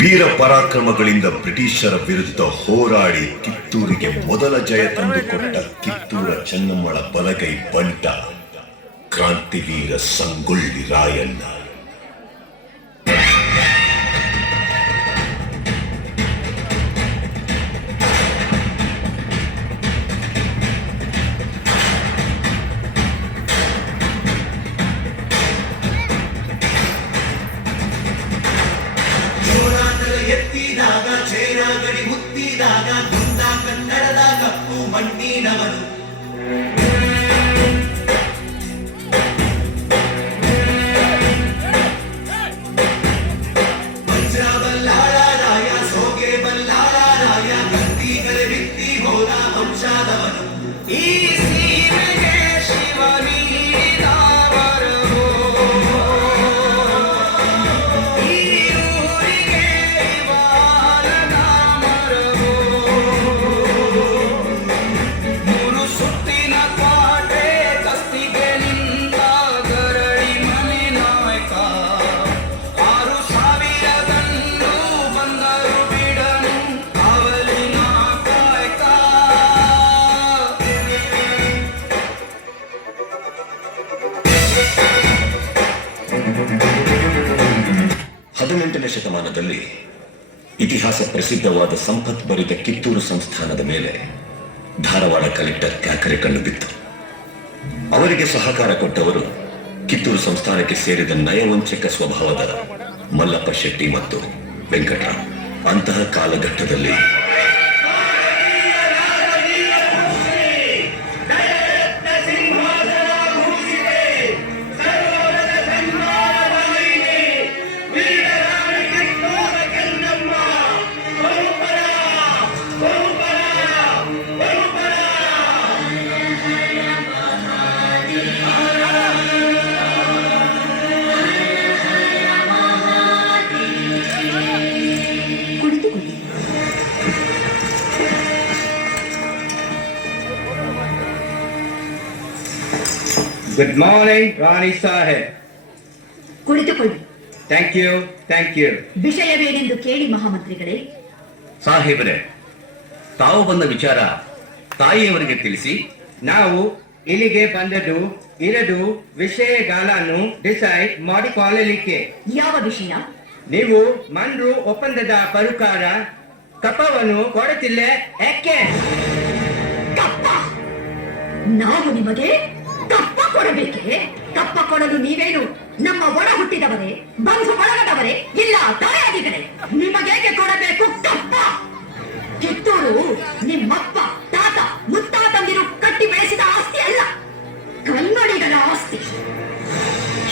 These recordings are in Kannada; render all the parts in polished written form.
ವೀರ ಪರಾಕ್ರಮಗಳಿಂದ ಬ್ರಿಟಿಷರ ವಿರುದ್ಧ ಹೋರಾಡಿ ಕಿತ್ತೂರಿಗೆ ಮೊದಲ ಜಯ ತಂದುಕೊಟ್ಟ ಕಿತ್ತೂರ ಚೆನ್ನಮ್ಮಳ ಬಲಗೈ ಬಂಟ ಕ್ರಾಂತಿವೀರ ಸಂಗೊಳ್ಳಿ ರಾಯಣ್ಣ. ಎತ್ತಿದಾಗ ಚೇರಾಗಡಿ ಮುತ್ತಿದಾಗ ಕುಂದ ಕನ್ನಡದ ಕಪ್ಪು ಮಣ್ಣಿನವನು. ವಜ್ರ ಬಲ್ಲಾಳರಾಯ ಸೋಗೆ ಬಲ್ಲಾಳರಾಯ ಕತ್ತಿಗಳೇ ಬಿತ್ತಿ ಹೋದ ವಂಶಾದವನು. ಈ ಸೀಮೆಗೆ ಶಿವ ನೀಡಿದವರವೋ, ಈ ಊರಿಗೆ ಇವಾಲದ ಮರವೋ. ಮೂರು ಸುತ್ತಿನ ಕೋಟೆ ಕಸ್ತಿಗೆ ನಿಂತ ಗರಡಿ ಮನೆ ನಾಯಕ. 6,000 ಗಂಡು ಬಂದರು ಬಿಡನು ಕಾವಲಿನ ಕಾಯಕ. 18ನೇ ಶತಮಾನದಲ್ಲಿ ಇತಿಹಾಸ ಪ್ರಸಿದ್ಧವಾದ ಸಂಪತ್ಭರಿತ ಕಿತ್ತೂರು ಸಂಸ್ಥಾನದ ಮೇಲೆ ಧಾರವಾಡ ಕಲೆಕ್ಟರ್ ಕ್ಯಾಕರೆ ಕಣ್ಣು ಬಿತ್ತು. ಅವರಿಗೆ ಸಹಕಾರ ಕೊಟ್ಟವರು ಕಿತ್ತೂರು ಸಂಸ್ಥಾನಕ್ಕೆ ಸೇರಿದ ನಯವಂಚಕ ಸ್ವಭಾವದ ಮಲ್ಲಪ್ಪ ಶೆಟ್ಟಿ ಮತ್ತು ವೆಂಕಟರಾವ್. ಅಂತಹ ಕಾಲಘಟ್ಟದಲ್ಲಿ Good morning, Rani Sahib. ಕುಳಿತುಕೊಳ್ಳಿ. Thank you, thank you. ವಿಷಯವೇನೆಂದು ಕೇಳಿ ಮಹಾಮಂತ್ರಿಗಳೇ. ಸಾಹೇಬರೇ, ತಾವು ಬಂದ ವಿಚಾರ ತಾಯಿಯವರಿಗೆ ತಿಳಿಸಿ. ನಾವು ಇಲ್ಲಿಗೆ ಬಂದದ್ದು 2 ವಿಷಯಗಳನ್ನು ಡಿಸೈಡ್ ಮಾಡಿಕೊಳ್ಳಲಿಕ್ಕೆ. ಯಾವ ವಿಷಯ? ನೀವು ಮನ್ರು ಒಪ್ಪಂದದ ಪ್ರಕಾರ ಕಪ್ಪವನ್ನು ಕೊಡುತ್ತಿಲ್ಲ ಯಾಕೆ? ಕಪ್ಪ? ನಾವು ನಿಮಗೆ ಕಪ್ಪ ಕೊಡಬೇಕೆ? ಕಪ್ಪ ಕೊಡಲು ನೀವೇನು ನಮ್ಮ ಒಳ ಹುಟ್ಟಿದವರೇ, ಬಂಧು ಬಳಗದವರೇ, ಇಲ್ಲ ತಾಯಾದಿಗಳೇ? ನಿಮಗೇಕೆ ಕೊಡಬೇಕು ಕಪ್ಪ? ಕಿತ್ತೂರು ನಿಮ್ಮಪ್ಪ ತಾತ ಮುತ್ತಾತಂದಿರು ಕಟ್ಟಿ ಬೆಳೆಸಿದ ಆಸ್ತಿ ಅಲ್ಲ, ಕನ್ನಡಿಗರ ಆಸ್ತಿ.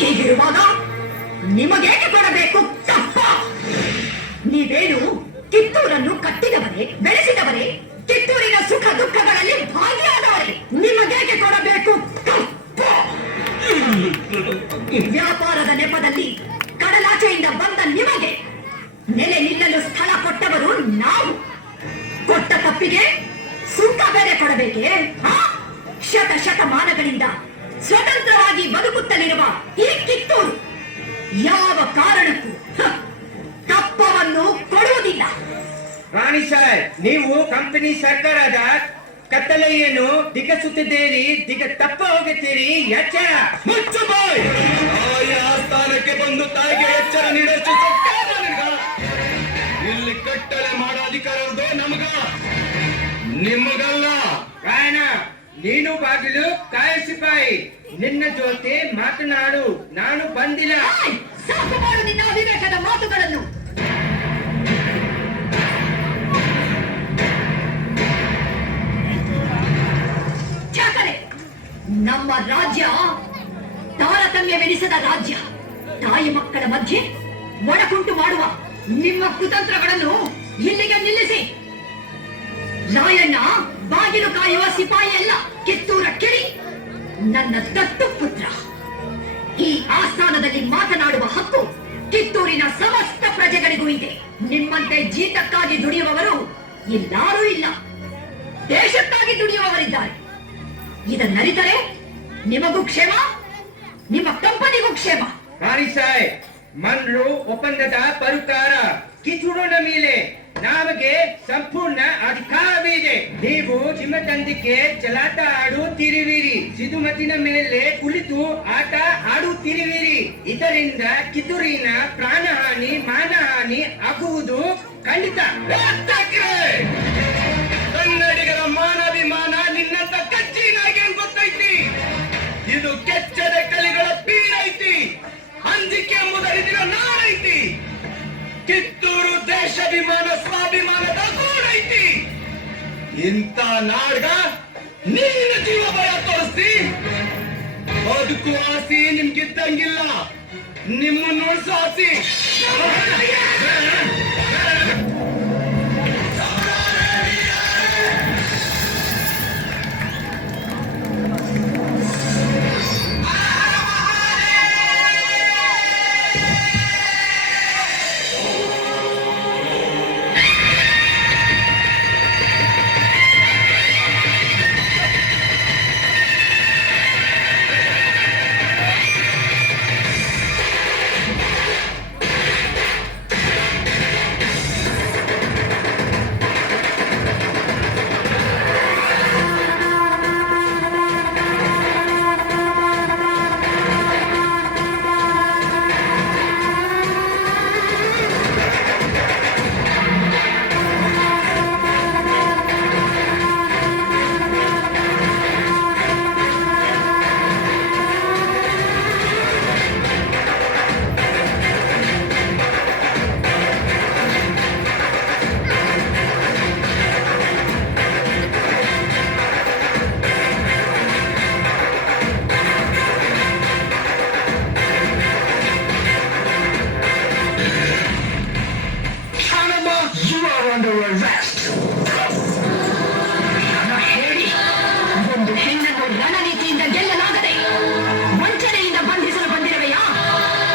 ಹೀಗಿರುವಾಗ ನಿಮಗೇಕೆ ಕೊಡಬೇಕು ಕಪ್ಪ? ನೀವೇನು ಕಿತ್ತೂರನ್ನು ಕಟ್ಟಿದವರೇ, ಬೆಳೆಸಿದವರೇ, ಕಿತ್ತೂರಿನ ಸುಖ ದುಃಖಗಳಲ್ಲಿ ಭಾಗಿಯಾದವರೇ. ನಿಮಗೇಕೆ ಕೊಡಬೇಕು ಕಪ್ಪ? ವ್ಯಾಪಾರದ ನೆಪದಲ್ಲಿ ಕಡಲಾಚೆಯಿಂದ ಬಂದ ನಿಮಗೆ ನೆಲೆ ನಿಲ್ಲಲು ಸ್ಥಳ ಕೊಟ್ಟವರು ನಾವು. ಕೊಟ್ಟ ತಪ್ಪಿಗೆ ಸುಂಕ ಬೇರೆ ಕೊಡಬೇಕೆ? ಶತಮಾನಗಳಿಂದ ಸ್ವತಂತ್ರವಾಗಿ ಬದುಕುತ್ತಲಿರುವ ಈ ಕಿತ್ತೂರು ಯಾವ ಕಾರಣಕ್ಕೂ ಕಪ್ಪವನ್ನು ಕೊಡುವುದಿಲ್ಲ. ರಾಣಿ ಸಾಹೇಬ್, ನೀವು ಕಂಪನಿ ಸರ್ಕಾರದ ಕತ್ತಲೆಯನ್ನು ದಿಗಸುತ್ತಿದ್ದೀರಿ, ತಪ್ಪ ಹೋಗುತ್ತೀರಿ. ಎಚ್ಚರ! ಮುಚ್ಚು ಬಾಯ್! ತಾಯಿಯ ಆಸ್ಥಾನಕ್ಕೆ ಬಂದು ತಾಯಿಗೆ ಎಚ್ಚರ ನೀಡಷ್ಟು ಸರ್ಕಾರ ನಿನಗ. ಇಲ್ಲಿ ಕಟ್ಟಳೆ ಮಾಡೋ ಅಧಿಕಾರದ್ದು ನಮಗ, ನಿಮಗಲ್ಲ. ರಾಯಣ, ನೀನು ಬಾಗಿಲು ಕಾಯ ಸಿಪಾಯಿ. ನಿನ್ನ ಜೊತೆ ಮಾತನಾಡು ನಾನು ಬಂದಿಲ್ಲ. ಸಾಕು ಮಾಡು ನಿನ್ನ ಅವಿವೇಕದ ಮಾತುಗಳನ್ನು. ನಮ್ಮ ರಾಜ್ಯ ತಾರತಮ್ಯವೆನಿಸದ ರಾಜ್ಯ. ತಾಯಿ ಮಕ್ಕಳ ಮಧ್ಯೆ ಒಡಕುಂಟು ಮಾಡುವ ನಿಮ್ಮ ಕುತಂತ್ರಗಳನ್ನು ಇಲ್ಲಿಗೆ ನಿಲ್ಲಿಸಿ. ರಾಯಣ್ಣ ಬಾಗಿಲು ಕಾಯುವ ಸಿಪಾಯಿ ಅಲ್ಲ, ಕಿತ್ತೂರ ಕಿಡಿ, ನನ್ನ ದತ್ತು ಪುತ್ರ. ಈ ಆಸ್ಥಾನದಲ್ಲಿ ಮಾತನಾಡುವ ಹಕ್ಕು ಕಿತ್ತೂರಿನ ಸಮಸ್ತ ಪ್ರಜೆಗಳಿಗೂ ಇದೆ. ನಿಮ್ಮಂತೆ ಜೀತಕ್ಕಾಗಿ ದುಡಿಯುವವರು ಇಲ್ಲಾರೂ ಇಲ್ಲ, ದೇಶಕ್ಕಾಗಿ ದುಡಿಯುವವರಿದ್ದಾರೆ. ಇದನ್ನರಿತರೆ ನಿಮಗೂ ಕ್ಷೇಮ, ನಿಮ್ಮ ಕಂಪನಿಗೂ ಕ್ಷೇಮ. ರಾಣಿ ಸಾಹೇಬ್, ಮನ್ರು ಒಪ್ಪಂದದ ಪ್ರಕಾರ ಕಿಚುಡನ ಮೇಲೆ ನಮಗೆ ಸಂಪೂರ್ಣ ಅಧಿಕಾರವಿದೆ. ನೀವು ನಿಮ್ಮ ತಂದೆಗೆ ಚಲಾಟ ಆಡುತ್ತಿರುವಿರಿ, ಸಿಧುಮತಿನ ಮೇಲೆ ಕುಳಿತು ಆಟ ಆಡುತ್ತಿರುವಿರಿ. ಇದರಿಂದ ಕಿತ್ತೂರಿನ ಪ್ರಾಣಹಾನಿ ಮಾನಹಾನಿ ಆಗುವುದು ಖಂಡಿತ. ಕನ್ನಡಿಗರ ಮಾನಾಭಿಮಾನ ನಿನ್ನಂತ ಕಚ್ಚಿನಾಗೆ ಗೊತ್ತೈತಿ. ಇದು ಕೆಚ್ಚದ ಕಲಿಗಳ ಪೀಡೈತಿ, ಅಂಜಿಕೆ ಎಂಬುದರಿದಿನ ನಾಡೈತಿ. ಕಿತ್ತೂರು ದೇಶಾಭಿಮಾನ ಸ್ವಾಭಿಮಾನದ ಗೂಡೈತಿ. ಇಂಥ ನಾಡ್ಗ ನೀನ ಜೀವ ಭಯ ತೋರಿಸ್ತಿ. ಬದುಕು ಆಸಿ ನಿಮ್ಗಿದ್ದಂಗಿಲ್ಲ, ನಿಮ್ಮನ್ನು ಉಳಿಸೋ ಆಸಿ. ಒಂದು ಹೆಣ್ಣನ್ನು ರಣನೀತಿಯಿಂದ ಗೆಲ್ಲಲಾಗದೆ ವಂಚನೆಯಿಂದ ಬಂಧಿಸಲು ಬಂದಿರುವೆಯಾ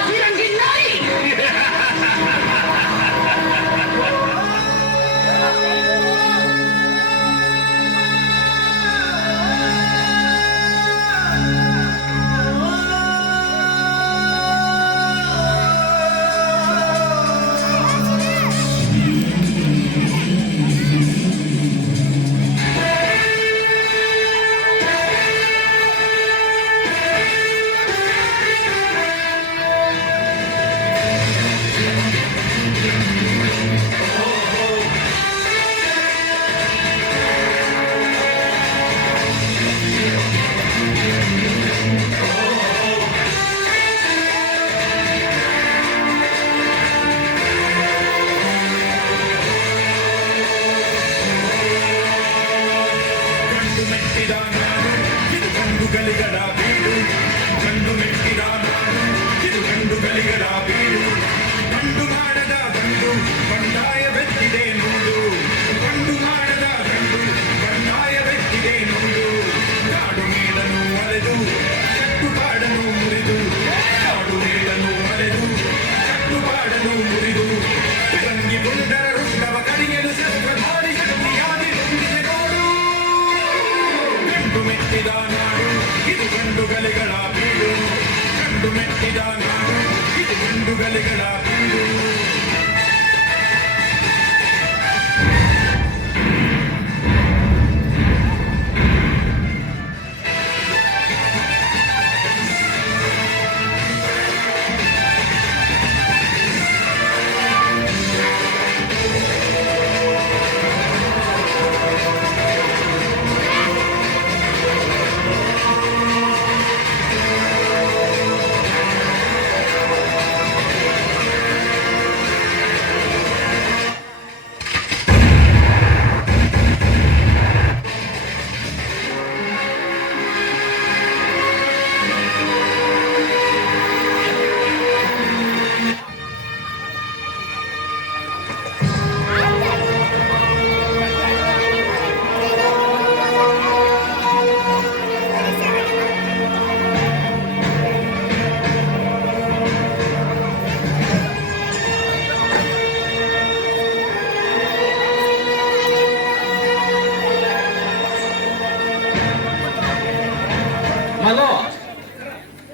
ಫಿರಂಗಿ ನಾಯಿ?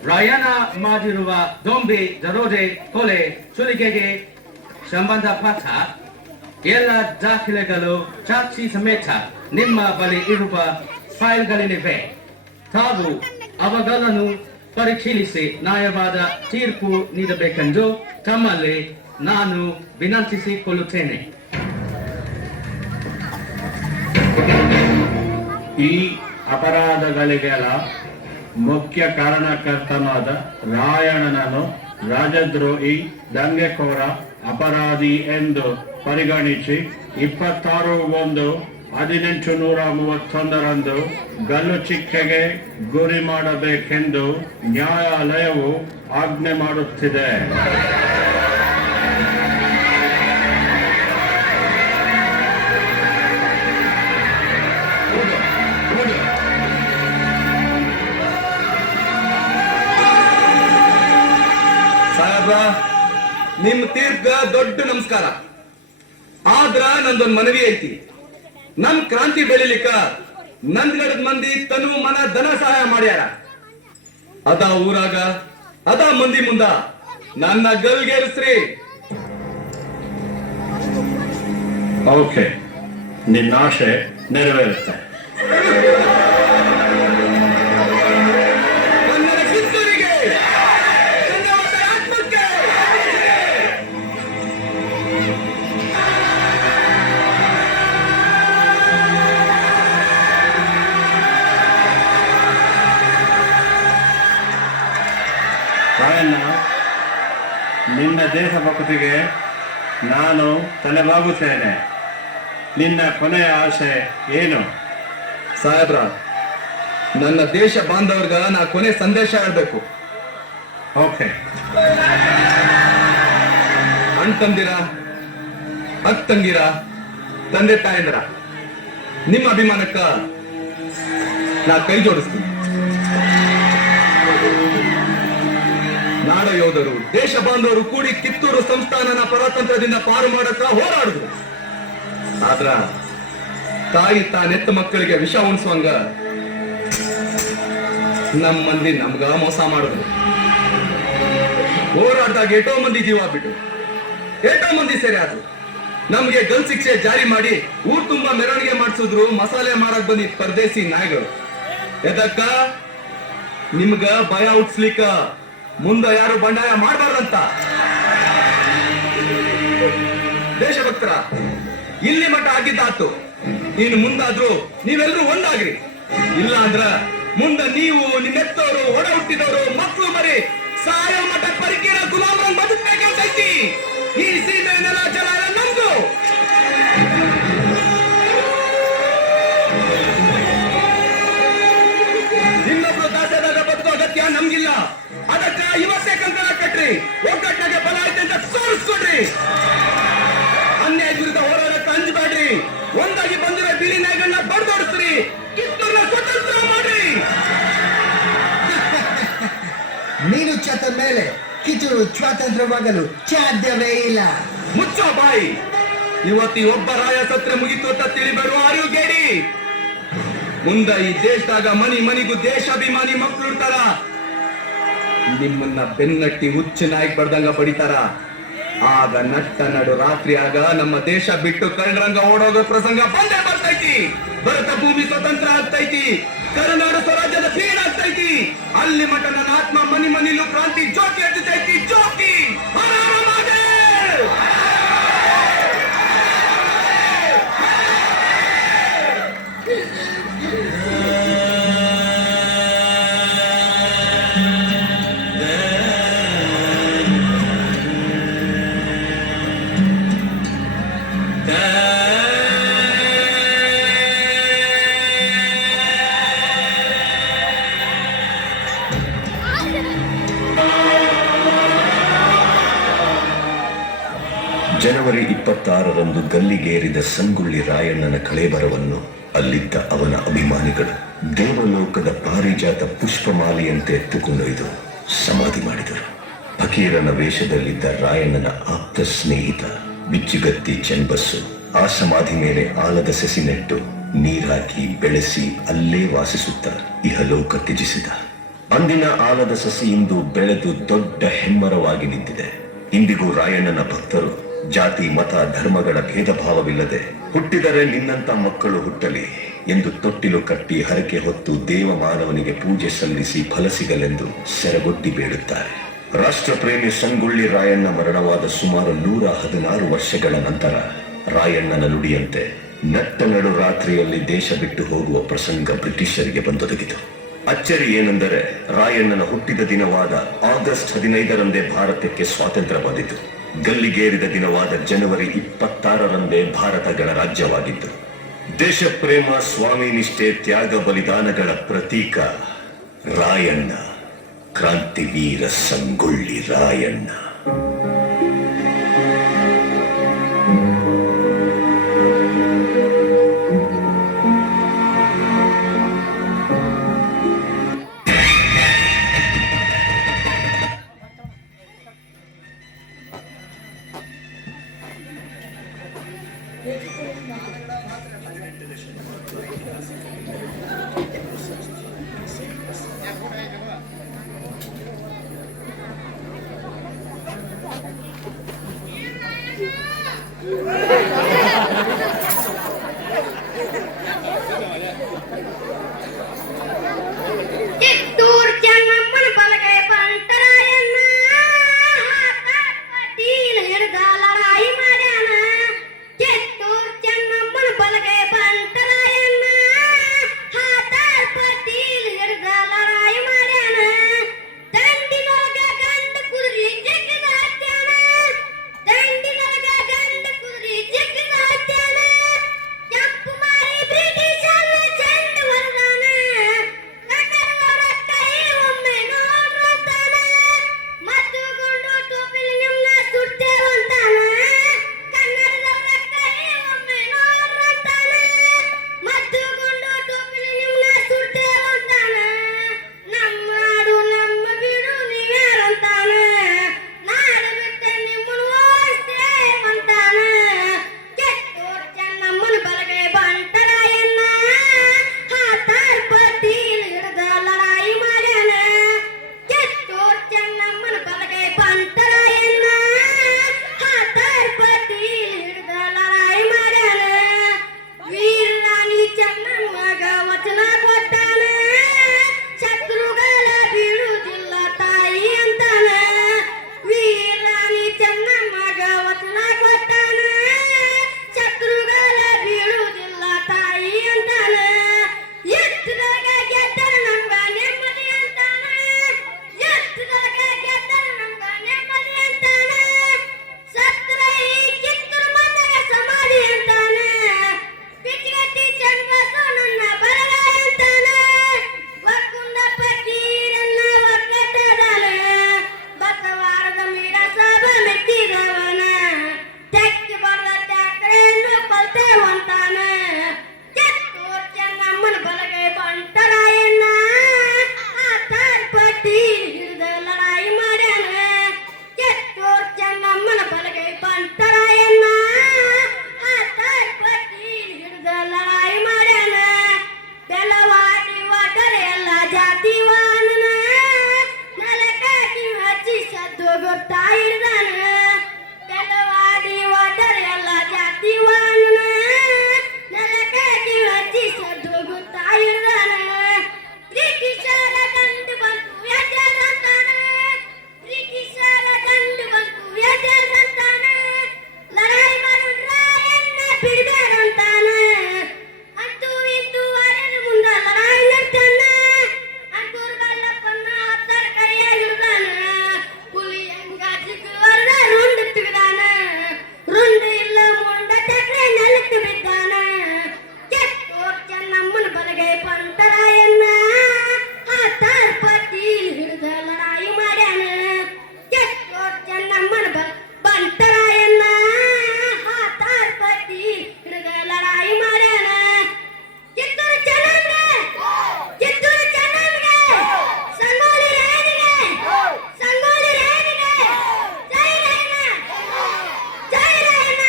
ಪ್ರಯಾಣ ಮಾಡಿರುವ ದೊಂಬಿ ದರೋಡೆ ಕೊಲೆ ಸುಲಿಗೆಗೆ ಸಂಬಂಧಪಟ್ಟ ಎಲ್ಲ ದಾಖಲೆಗಳು ಸಾಕ್ಷಿ ಸಮೇತ ನಿಮ್ಮ ಬಳಿ ಇರುವ ಫೈಲ್ಗಳಲ್ಲಿವೆ. ತಾವು ಅವುಗಳನ್ನು ಪರಿಶೀಲಿಸಿ ನ್ಯಾಯವಾದ ತೀರ್ಪು ನೀಡಬೇಕೆಂದು ತಮ್ಮಲ್ಲಿ ನಾನು ವಿನಂತಿಸಿಕೊಳ್ಳುತ್ತೇನೆ. ಈ ಅಪರಾಧಗಳಿಗೆಲ್ಲ ಮುಖ್ಯ ಕಾರಣಕರ್ತನಾದ ರಾಯಣ್ಣನನ್ನು ರಾಜದ್ರೋಹಿ, ದಂಗೆಕೋರ, ಅಪರಾಧಿ ಎಂದು ಪರಿಗಣಿಸಿ 26/1/1831 ಗಲ್ಲು ಶಿಕ್ಷೆಗೆ ಗುರಿ ಮಾಡಬೇಕೆಂದು ನ್ಯಾಯಾಲಯವು ಆಜ್ಞೆ ಮಾಡುತ್ತಿದೆ. ಸಾಹೇಬ್ರ, ನಿಮ್ ತೀರ್ಪ ದೊಡ್ಡ ನಮಸ್ಕಾರ. ಆದ್ರ ನಂದೊಂದ್ ಮನವಿ ಐತಿ. ನಮ್ ಕ್ರಾಂತಿ ಬೆಳಿಲಿಕ್ಕ ನಂದ್ಗಡದ ಮಂದಿ ತನು ಮನ ಧನ ಸಹಾಯ ಮಾಡ್ಯಾರ. ಅದ ಊರಾಗ ಅದ ಮಂದಿ ಮುಂದ ನನ್ನ ಗಲ್ಗೇರಿಸ್ರಿ. ಓಕೆ, ನಿನ್ನ ಆಶೆ ನೆರವೇರುತ್ತೆ. ಕನ್ನಡ ಕಿತ್ತೂರಿಗೆ, ಕನ್ನಡದ ಆತ್ಮಕ್ಕೆ. ರಾಯಣ್ಣ, ನಿನ್ನ ದೇಶಭಕ್ತಿಗೆ ನಾನು ತಲೆಬಾಗುತ್ತೇನೆ. ನಿನ್ನ ಕೊನೆಯ ಆಸೆ ಏನು? ಸಾಹೇಬ್ರ, ನನ್ನ ದೇಶ ಬಾಂಧವರ್ಗ ನಾ ಕೊನೆ ಸಂದೇಶ ಹೇಳ್ಬೇಕು. ಓಕೆ. ಅಣ್ತಂದಿರ, ಅಕ್ಕಂಗಿರ, ತಂದೆ ತಾಯಂದಿರ, ನಿಮ್ಮ ಅಭಿಮಾನಕ್ಕ ನಾ ಕೈ ಜೋಡಿಸ್ತೀನಿ. ನಾಡ ಯೋಧರು, ದೇಶ ಬಾಂಧವರು ಕೂಡಿ ಕಿತ್ತೂರು ಸಂಸ್ಥಾನನ ಪರತಂತ್ರದಿಂದ ಪಾರು ಮಾಡಕ್ಕ ಹೋರಾಡಿದ್ರು. ಆದ್ರ ತಾಯಿ ತಾನೆತ್ತ ಮಕ್ಕಳಿಗೆ ವಿಷ ಉಣಿಸುವಂಗ ನಮ್ಮ ಮಂದಿ ನಮ್ಗ ಮೋಸ ಮಾಡಿದ್ರು. ಹೋರಾಟದಾಗ ಎಷ್ಟೋ ಮಂದಿ ಜೀವ ಬಿಟ್ಟು ಎಷ್ಟೋ ಮಂದಿ ಸೇರಿ ಆದ್ರು. ನಮ್ಗೆ ಗಲ್ ಶಿಕ್ಷೆ ಜಾರಿ ಮಾಡಿ ಊರ್ ತುಂಬಾ ಮೆರವಣಿಗೆ ಮಾಡಿಸಿದ್ರು. ಮಸಾಲೆ ಮಾರಕ್ ಬಂದಿ ಪರದೇಸಿ ನಾಯಿಗಳು. ಎದಕ್ಕ? ನಿಮ್ಗ ಭಯ ಹುಟ್ಸ್ಲಿಕ್ಕ, ಮುಂದ ಯಾರು ಬಂಡಾಯ ಮಾಡಬಾರ್ದಂತ. ದೇಶಭಕ್ತರ, ಇಲ್ಲಿ ಮಠ ಆಗಿದ್ದಾತು. ಇನ್ನು ಮುಂದಾದ್ರೂ ನೀವೆಲ್ಲರೂ ಒಂದಾಗ್ರಿ. ಇಲ್ಲ ಅಂದ್ರ ಮುಂದ ನೀವು, ನಿಮ್ಮೆತ್ತವರು, ಒಡ ಹುಟ್ಟಿದವರು, ಮಕ್ಕಳು ಮರಿ ಸಾಯೋ ಮಠ ಪರಿಕೀರ ಗುಲಾಮರಂಗ್ ಬದುಕ್ಬೇಕಂತೈತಿ. ಈ ಸೀಮೆ ನೆಲ ಜಲ ನಮ್ದು. ಇನ್ನೊಬ್ರು ದಾಸದಾಗ ಬದುಕೋ ಅಗತ್ಯ ನಮ್ಗಿಲ್ಲ. ಅದಕ್ಕ ಇವತ್ತೇ ಕಂಕಣ ಕಟ್ರಿ, ಒಗ್ಗಟ್ಟಿಗೆ ಬಲ ಐತೆ ಅಂತ ತೋರಿಸ್ಕೊಡ್ರಿ. ಅನ್ಯಾಯ ವಿರುದ್ಧ ಹೋರಾಡಕ್ಕೆ ಅಂಜಬೇಡ್ರಿ. ಒಂದಾಗಿ ಬಂದಿರೋ ಬೀರಿ ನಾಯಿಗಳನ್ನ ಬಡ್ದೋಡಿಸ್ರಿ. ಕಿತ್ತೂರನ್ನ ಸ್ವತಂತ್ರ ಮಾಡ್ರಿ. ನೀನು ಚತ ಮೇಲೆ ಕಿತ್ತೂರು ಸ್ವಾತಂತ್ರ್ಯವಾಗಲು ಸಾಧ್ಯವೇ ಇಲ್ಲ. ಮುಚ್ಚೋ ಬಾಯಿ. ಇವತ್ತಿ ಒಬ್ಬ ರಾಯ ಸತ್ರ ಮುಗಿತು ಅಂತ ತಿಳಿಬೇಡುವ ಅರಿವುಗೇಡಿ. ಮುಂದ ಈ ದೇಶದಾಗ ಮನಿ ಮನಿಗೂ ದೇಶಾಭಿಮಾನಿ ಮಕ್ಕಳು ಇರ್ತಾರ. ನಿಮ್ಮನ್ನ ಬೆನ್ನಟ್ಟಿ ಹುಚ್ಚು ನಾಯಿಗೆ ಬಡ್ದಂಗ ಬಡಿತಾರ. ಆಗ ನಟ್ಟ ನಡು ರಾತ್ರಿ ಆಗ ನಮ್ಮ ದೇಶ ಬಿಟ್ಟು ಕರ್ಣರಂಗ ಓಡೋಗೋ ಪ್ರಸಂಗ ಬಂದೇ ಬರ್ತೈತಿ. ಭರತ ಭೂಮಿ ಸ್ವತಂತ್ರ ಆಗ್ತೈತಿ. ಕರುನಾಡು ಸ್ವರಾಜ್ಯದ ಪೀಡ ಆಗ್ತೈತಿ. ಅಲ್ಲಿ ಮಠ ನನ್ನ ಆತ್ಮ ಮನಿ ಮನಿಲೂ ಕ್ರಾಂತಿ ಜ್ಯೋತಿ ಹಚ್ಚತೈತಿ. ಜ್ಯೋತಿ ಹರ ಹರ ಮಹಾದೇವ್. ಜನವರಿ 26ರಂದು ಗಲ್ಲಿಗೇರಿದ ಸಂಗೊಳ್ಳಿ ರಾಯಣ್ಣನ ಕಳೇಬರವನ್ನು ಅಲ್ಲಿದ್ದ ಅವನ ಅಭಿಮಾನಿಗಳು ದೇವಲೋಕದ ಪಾರಿಜಾತ ಪುಷ್ಪಮಾಲೆಯಂತೆ ಎತ್ತುಕೊಂಡೊಯ್ದು ಸಮಾಧಿ ಮಾಡಿದರು. ಫಕೀರನ ವೇಷದಲ್ಲಿದ್ದ ರಾಯಣ್ಣನ ಆಪ್ತ ಸ್ನೇಹಿತ ಬಿಚ್ಚುಗತ್ತಿ ಚೆನ್ಬಸ್ಸು ಆ ಸಮಾಧಿ ಮೇಲೆ ಆಲದ ಸಸಿ ನೆಟ್ಟು ನೀರಾಕಿ ಬೆಳೆಸಿ ಅಲ್ಲೇ ವಾಸಿಸುತ್ತಾ ಇಹಲೋಕ ತ್ಯಜಿಸಿದ. ಅಂದಿನ ಆಲದ ಸಸಿ ಇಂದು ಬೆಳೆದು ದೊಡ್ಡ ಹೆಮ್ಮರವಾಗಿ ನಿಂತಿದೆ. ಇಂದಿಗೂ ರಾಯಣ್ಣನ ಭಕ್ತರು ಜಾತಿ ಮತ ಧರ್ಮಗಳ ಭೇದ ಭಾವವಿಲ್ಲದೆ ಹುಟ್ಟಿದರೆ ನಿನ್ನಂತ ಮಕ್ಕಳು ಹುಟ್ಟಲಿ ಎಂದು ತೊಟ್ಟಿಲು ಕಟ್ಟಿ ಹರಕೆ ಹೊತ್ತು ದೇವ ಮಾನವನಿಗೆ ಪೂಜೆ ಸಲ್ಲಿಸಿ ಫಲ ಸಿಗಲೆಂದು ಸೆರಗೊಟ್ಟಿ ಬೇಡುತ್ತಾರೆ. ರಾಷ್ಟ್ರಪ್ರೇಮಿ ಸಂಗೊಳ್ಳಿ ರಾಯಣ್ಣ ಮರಣವಾದ ಸುಮಾರು 116 ವರ್ಷಗಳ ನಂತರ ರಾಯಣ್ಣನ ನುಡಿಯಂತೆ ನಟ್ಟ ನಡು ರಾತ್ರಿಯಲ್ಲಿ ದೇಶ ಬಿಟ್ಟು ಹೋಗುವ ಪ್ರಸಂಗ ಬ್ರಿಟಿಷರಿಗೆ ಬಂದೊದಗಿತು. ಅಚ್ಚರಿ ಏನೆಂದರೆ ರಾಯಣ್ಣನ ಹುಟ್ಟಿದ ದಿನವಾದ ಆಗಸ್ಟ್ 15ರಂದೇ ಭಾರತಕ್ಕೆ ಸ್ವಾತಂತ್ರ್ಯ ಬಂದಿತು. ಗಲ್ಲಿಗೇರಿದ ದಿನವಾದ ಜನವರಿ 26ರಂದೇ ಭಾರತ ಗಣರಾಜ್ಯವಾಗಿತ್ತು. ದೇಶ ಪ್ರೇಮ, ಸ್ವಾಮಿ ನಿಷ್ಠೆ, ತ್ಯಾಗ ಬಲಿದಾನಗಳ ಪ್ರತೀಕ ರಾಯಣ್ಣ, ಕ್ರಾಂತಿವೀರ ಸಂಗೊಳ್ಳಿ ರಾಯಣ್ಣ. ಕಿತ್ತೂರ್ ಚೆನ್ನಮ್ಮನ ಬಲಗೈ ಬಂಟರಾಯಣ್ಣ ಪಟೀಲ್ ಹಿಡ್ದ ಲಡಾಯಿ ಮಾಡ್ಯಾನ. ಕಿತ್ತೂರ್ ಚೆನ್ನಮ್ಮನ ಬಲಗೈ ಬಂಟರಾಯಣ್ಣ ಪಟೀಲ್ ಹಿಡ್ದ ಲಡಾಯಿ ಮಾಡ್ಯಾನ. ದಂಡಿನೊಳಗ ಗಂಡ ಕುದುರೆ ಜಿಗ್ಗದ ಹತ್ಯಾನ. ದಂಡಿನೊಳಗ ಗಂಡ ಕುದುರೆ ಜಿಗ್ಗದ ಹತ್ಯಾನ. ಕೆಂಪು ಮಾರಿ ಬ್ರಿಟಿಷನ್ನ ಚೆಂಡ ಹೊರದಾನ. ಕನ್ನಡದವರ ಕೈ ಒಮ್ಮೆ ನೋಡ್ರಂತಾನ. ಮತ್ತು ಗುಂಡು ಟೋಪಿಲಿ ನಿಮ್ನ ಸುಟ್ಟೇವಂತಾನ. ಕನ್ನಡದವರ ಕೈ ಒಮ್ಮೆ ನೋಡ್ರಂತಾನ. ಮತ್ತು ಗುಂಡು ಟೋಪಿಲಿ ನಿಮ್ನ ಸುಟ್ಟೇವಂತಾನ. ನಮ್ಮ ನಾಡು ನಮ್ಮ ಬೀಡು ನೀವ್ಯಾರಂತಾನ. ನಾಡು ಬಿಟ್ಟ ನಿಮ್ಮನ್ನು ಓಡಿಸ್ತೇವಂತಾನ. ಕಿತ್ತೂರ್ ಚೆನ್ನಮ್ಮನ ಬಲಗೈ ಬಂಟರಾಯಣ್ಣ ಪಟೀಲ್ ಹಿಡ್ದ ಲಡಾಯಿ ಮಾಡ್ಯಾನ. ಕಿತ್ತೂರ್ ಚೆನ್ನಮ್ಮನ ಬಲಗೈ ಬಂಟರಾಯಣ್ಣ ಪಟೀಲ್ ಹಿಡ್ದ ಲಡಾಯಿ ಮಾಡ್ಯಾನ. ವೀರ ರಾಣಿ ಚೆನ್ನಮ್ಮಗ ವಚನ ಕೊಟ್ಟಾನ. ಶತ್ರುಗಳ ಬೀಳುವುದಿಲ್ಲ ತಾಯಿ ಅಂತಾನ. ವೀರ ರಾಣಿ ಚೆನ್ನಮ್ಮಗ ವಚನ ಕೊಟ್ಟಾನ. ಶತ್ರುಗಳ ಬೀಳುವುದಿಲ್ಲ ತಾಯಿ ಅಂತಾನ. ಎತ್ತದಾಗ ಗೆದ್ದರ ನಮ್ಗ ನೆಮ್ಮದಿ ಅಂತಾನ. ಎತ್ತದಾಗ ಗೆದ್ದರ ನಮ್ಗ ನೆಮ್ಮದಿ ಅಂತಾನ. ಸತ್ರ ಈ ಕಿತ್ತೂರು ಮಣ್ಣಗ ಸಮಾಧಿ ಅಂತಾನ. ಬಿಚ್ಚಿಗಟ್ಟಿ ಚಂದ್ರಸು ನನ್ನ ಬಲಗೈ ಅಂತಾನ. ವಕ್ಕುಂದ ಫಕೀರನ್ನ ಒಕ್ಕಟ್ಟದಾನ. ಬಸವಾರದ ಮೀರ ಸಭ ಮೆಚ್ಚಿದವನ. ತೆಕ್ಕಿ ಬರದ ಟ್ಯಾಕ್ರೆಯನ್ನು ಕೊಲ್ತೇವಂತಾನ. ಕಿತ್ತೂರ್ ಚೆನ್ನಮ್ಮನ ಬಲಗೈ ಬಂಟರಾಯಣ್ಣ ಪಟೀಲ್ ಹಿಡ್ದ ಲಡಾಯಿ ಮಾಡ್ಯಾನ. ಕಿತ್ತೂರ್ ಚೆನ್ನಮ್ಮನ ಬಲಗೈ ಬಂಟರಾಯಣ್ಣ ಪಟೀಲ್ ಹಿಡ್ದ ಲಡಾಯಿ ಮಾಡ್ಯಾನ. ಬೆಲವಾಡಿ ಒಡರೆ ಎಲ್ಲ ಜಾತಿವಾನನ. ನೆಲಕಾಕಿ ಹಚ್ಚಿ ಸದ್ದು ಗುರ್ತಾ ಹಿಡ್ದಾನ. ಬೆಲವಾಡಿ ಒಡರೆ ಎಲ್ಲ ಜಾತಿವಾನನ. ನೆಲಕಾಕಿ ಹಚ್ಚಿ ಸದ್ದು ಗುರ್ತಾ ಹಿಡ್ದಾನ. ಬ್ರಿಟಿಷರ ದಂಡು ಬಂತು ಎದ್ದೇಳಂತಾನ. ಬ್ರಿಟಿಷರ ದಂಡು ಬಂತು ಎದ್ದೇಳಂತಾನ. ಲಡಾಯಿ ಮಾಡು ರಾಯಣ್ಣ ಬಿಡ್ಬೇಡಂತಾನ. ಅಂತೂ ಇಂತೂ ಅರೆದು ಮುಂದ ಲಡಾಯಿ ನಡ್ತಾನ. ಅಂತೂರು ಗಲ್ಲಪ್ಪನ್ನ ಹತ್ತರ ಕೈಯ ಹಿಡ್ದಾನ. ಹುಲಿ ಹಂಗ ಜಿಗ್ಗುವರ್ದ ರುಂಡ ತಿಗ್ದಾನ. ರುಂಡ ಇಲ್ಲ ಮುಂಡ ಟಕ್ರೆ ನೆಲಕ್ಕೆ ಬಿದ್ದಾನ. ಕಿತ್ತೂರ್ ಚೆನ್ನಮ್ಮನ ಬಲಗೈ ಬಂಟರಾಯಣ್ಣ ಪಟೀಲ್ ಹಿಡ್ದ ಲಡಾಯಿ ಮಾಡ್ಯಾನ. ಕಿತ್ತೂರ್ ಚೆನ್ನಮ್ಮನ ಬಂಟರಾಯಣ್ಣ ಪಟೀಲ್ ಹಿಡ್ದ ಲಡಾಯಿ ಮಾಡ್ಯಾನ. ಕಿತ್ತೂರು ಚೆನ್ನಮ್ಮಗೆ, ಕಿತ್ತೂರು ಚೆನ್ನಮ್ಮಗೆ, ಸಂಗೊಳ್ಳಿ ರಾಯನಿಗೆ, ಸಂಗೊಳ್ಳಿ ರಾಯನಿಗೆ ಜೈ ರಾಯಣ್ಣ, ಜೈ ರಾಯಣ್ಣ.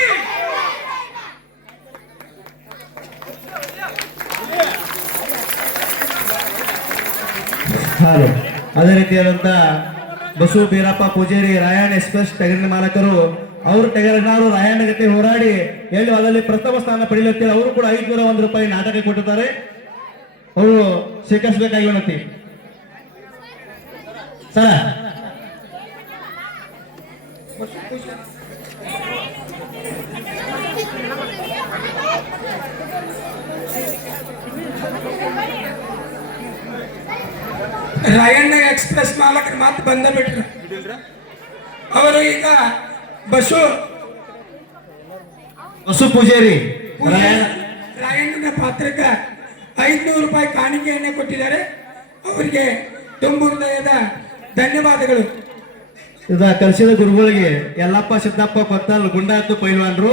ಹಾಲು ಅದೇ ರೀತಿಯಾದಂಥ ಬಸು ಬೀರಪ್ಪ ಪೂಜಾರಿ ರಾಯಣ್ಣ ಎಕ್ಸ್ಪ್ರೆಸ್ ಟಗರಿನ ಮಾಲಕರು ಅವರು ಟಗರನಾರು ರಾಯಣ್ಣ ಜೊತೆ ಹೋರಾಡಿ ಎಳ್ಳು ಅದರಲ್ಲಿ ಪ್ರಥಮ ಸ್ಥಾನ ಪಡೆಯುತ್ತೇವೆ. ಅವರು ಕೂಡ 501 ರೂಪಾಯಿ ನಾಟಕ ಕೊಟ್ಟಿದ್ದಾರೆ. ಅವರು ಸ್ವೀಕರಿಸಬೇಕಾಗಿ ವಿನಂತಿ ಸರ್. ರಾಯಣ್ಣ ಎಕ್ಸ್ಪ್ರೆಸ್ ಮಾಲಕರು ಮಾತು ಬಂದ ಬಿಟ್ರು. ಅವರು ಈಗ ಬಸ್ಸು ಪೂಜಾರಿ ರಾಯಣ್ಣನ ಪಾತ್ರಕ್ಕೆ 500 ರೂಪಾಯಿ ಕಾಣಿಕೆಯನ್ನೇ ಕೊಟ್ಟಿದ್ದಾರೆ. ಅವರಿಗೆ ತುಂಬ ಹೃದಯದ ಧನ್ಯವಾದಗಳು. ಕರ್ಸಿದ ಗುರುಗಳಿಗೆ ಯಲ್ಲಪ್ಪ ಸಿದ್ದಪ್ಪ ಕೊತ್ತಲ್ ಗುಂಡಾತ್ತು ಪೈಲ್ವಾನ್ರು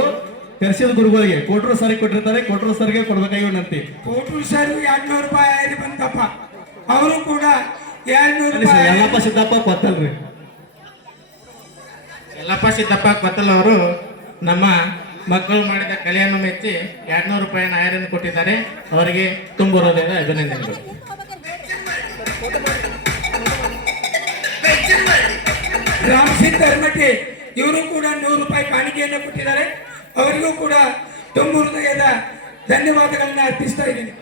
ಕರ್ಸಿದ ಗುರುಗಳಿಗೆ ಕೋಟ್ರು ಸರಿಗೆ ಕೊಟ್ಟಿರ್ತಾರೆ. ಕೋಟ್ರು ಸರ್ಗೆ ಕೊಡ್ಬೇಕಾಗಿ ವಿನಂತಿ. ಕೋಟ್ರು ಸರ್ 200 ರೂಪಾಯಿ ಬಂತಪ್ಪ. ಅವರು ಕೂಡ 200 ರೂಪಾಯಿ. ಯಲ್ಲಪ್ಪ ಸಿದ್ದಪ್ಪ ಕೊತ್ತಲ್ರಿ. ಯಲ್ಲಪ್ಪ ಸಿದ್ದಪ್ಪ ಕೊತ್ತಲ್ ಅವರು ನಮ್ಮ ಮಕ್ಕಳು ಮಾಡಿದ ಕಲೆಯನ್ನು ಮೆಚ್ಚಿ 200 ರೂಪಾಯಿನ ಆಯರನ್ನು ಕೊಟ್ಟಿದ್ದಾರೆ. ಅವರಿಗೆ ತುಂಬ ಹೃದಯದ ಅಭಿನಂದನೆಗಳು. ರಾಮ್ ಸಿಂಗ್ ಧರ್ಮಟ್ಟಿ ಇವರು ಕೂಡ 100 ರೂಪಾಯಿ ಕಾಣಿಕೆಯನ್ನು ಕೊಟ್ಟಿದ್ದಾರೆ. ಅವರಿಗೂ ಕೂಡ ತುಂಬ ಹೃದಯದ ಧನ್ಯವಾದಗಳನ್ನ ಅರ್ಪಿಸ್ತಾ ಇದ್ದೀನಿ.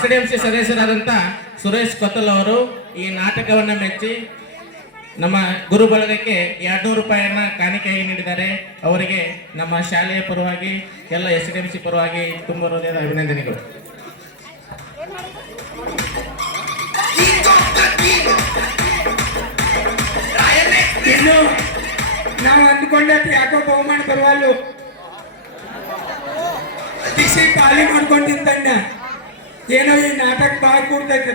SDMC ಸದಸ್ಯರಾದಂಥ ಸುರೇಶ್ ಕೊತ್ತಲ್ ಅವರು ಈ ನಾಟಕವನ್ನು ಮೆಚ್ಚಿ ನಮ್ಮ ಗುರು ಬಳಗಕ್ಕೆ 200 ರೂಪಾಯಿಯನ್ನ ಕಾಣಿಕೆಯಾಗಿ ನೀಡಿದ್ದಾರೆ. ಅವರಿಗೆ ನಮ್ಮ ಶಾಲೆಯ ಪರವಾಗಿ ಎಲ್ಲ SDMC ಪರವಾಗಿ ತುಂಬ ಹೃದಯದ ಅಭಿನಂದನೆಗಳು. ಇನ್ನು ನಾವು ಅಂದ್ಕೊಂಡಕ್ಕೆ ಯಾಕೋ ಬಹುಮಾನ ಬರುವಲ್ಲು. ಬಿಸಿ ಖಾಲಿ ಮಾಡ್ಕೊಂಡಿದ್ದಣ್ಣ ಏನೋ ಈ ನಾಟಕ ಬಾಳ್ ಕೂಡ್ತೈತೆ.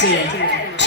DJ